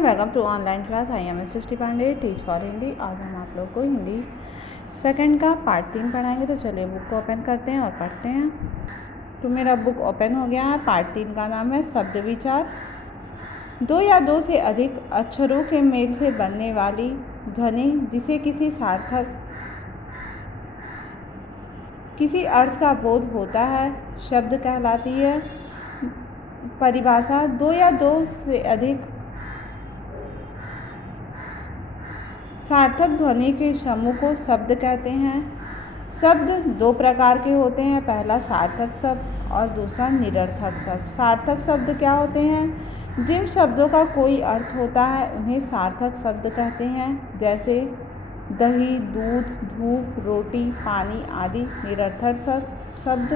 Everyone, welcome to online class. I am Srishti Pandey, teach for Hindi. आज हम आप लोग को हिंदी सेकंड का पार्ट 3 पढ़ाएंगे। तो चलिए बुक को ओपन करते हैं और पढ़ते हैं। तो मेरा बुक ओपन हो गया है। पार्ट 3 का नाम है शब्द विचार। दो या दो से अधिक अक्षरों के मेल से बनने वाली ध्वनि जिसे किसी अर्थ का बोध होता है शब्द कहलाती है। परिभाषा: दो या दो से अधिक सार्थक ध्वनि के समूह को शब्द कहते हैं। शब्द दो प्रकार के होते हैं, पहला सार्थक शब्द और दूसरा निरर्थक शब्द। सार्थक शब्द क्या होते हैं? जिन शब्दों का कोई अर्थ होता है उन्हें सार्थक शब्द कहते हैं, जैसे दही, दूध, धूप, रोटी, पानी आदि। निरर्थक शब्द: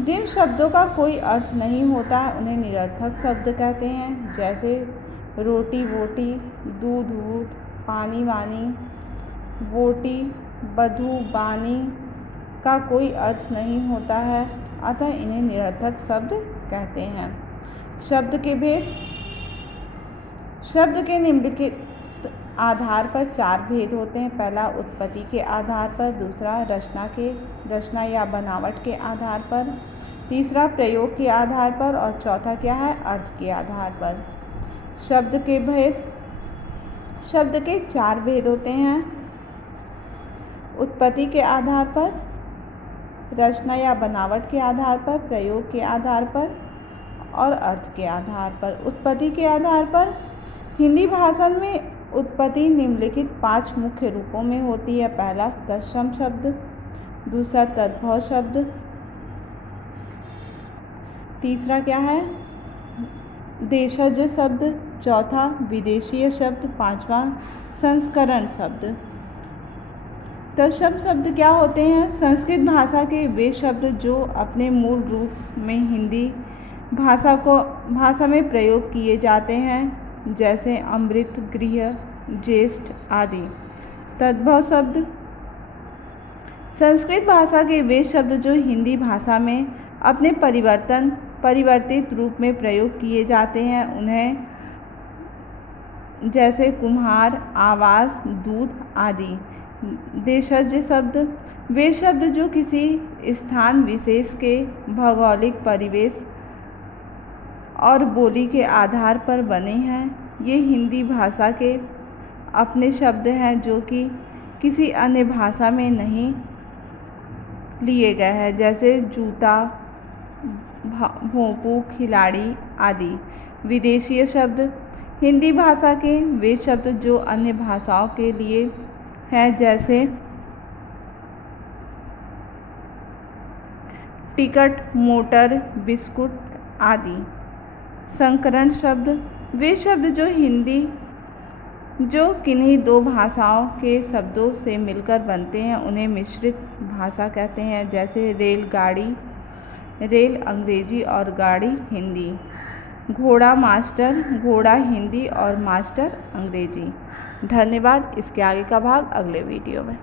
जिन शब्दों का कोई अर्थ नहीं होता है उन्हें निरर्थक शब्द कहते हैं, जैसे रोटी, बोटी, दूध, दूध, पानी, वानी। बोटी, बधू, बानी का कोई अर्थ नहीं होता है, अतः इन्हें निरर्थक शब्द कहते हैं। शब्द के भेद: शब्द के निम्नलिखित आधार पर 4 भेद होते हैं। पहला उत्पत्ति के आधार पर, दूसरा रचना या बनावट के आधार पर, तीसरा प्रयोग के आधार पर और चौथा क्या है? अर्थ के आधार पर। शब्द के भेद: शब्द के 4 भेद होते हैं। उत्पत्ति के आधार पर, रचना या बनावट के आधार पर, प्रयोग के आधार पर और अर्थ के आधार पर। उत्पत्ति के आधार पर हिंदी भाषा में उत्पत्ति निम्नलिखित 5 मुख्य रूपों में होती है। पहला तत्सम शब्द, दूसरा तद्भव शब्द, तीसरा क्या है? देशज शब्द, चौथा विदेशीय शब्द, पांचवा संस्करण शब्द। तत्सम शब्द क्या होते हैं? संस्कृत भाषा के वे शब्द जो अपने मूल रूप में हिंदी भाषा में प्रयोग किए जाते हैं, जैसे अमृत, गृह, ज्येष्ठ आदि। तद्भव शब्द: संस्कृत भाषा के वे शब्द जो हिंदी भाषा में अपने परिवर्तित रूप में प्रयोग किए जाते हैं, उन्हें जैसे कुम्हार, आवास, दूध आदि। देशज शब्द: वे शब्द जो किसी स्थान विशेष के भौगोलिक परिवेश और बोली के आधार पर बने हैं। ये हिंदी भाषा के अपने शब्द हैं जो कि किसी अन्य भाषा में नहीं लिए गए हैं, जैसे जूता, भोंपू, खिलाड़ी आदि। विदेशीय शब्द: हिंदी भाषा के वे शब्द जो अन्य भाषाओं के लिए हैं, जैसे टिकट, मोटर, बिस्कुट आदि। संकरण शब्द: वे शब्द जो किन्हीं दो भाषाओं के शब्दों से मिलकर बनते हैं, उन्हें मिश्रित भाषा कहते हैं, जैसे रेलगाड़ी, रेल अंग्रेजी और गाड़ी हिंदी। घोड़ा, मास्टर, घोड़ा हिंदी और मास्टर अंग्रेजी। धन्यवाद। इसके आगे का भाग अगले वीडियो में।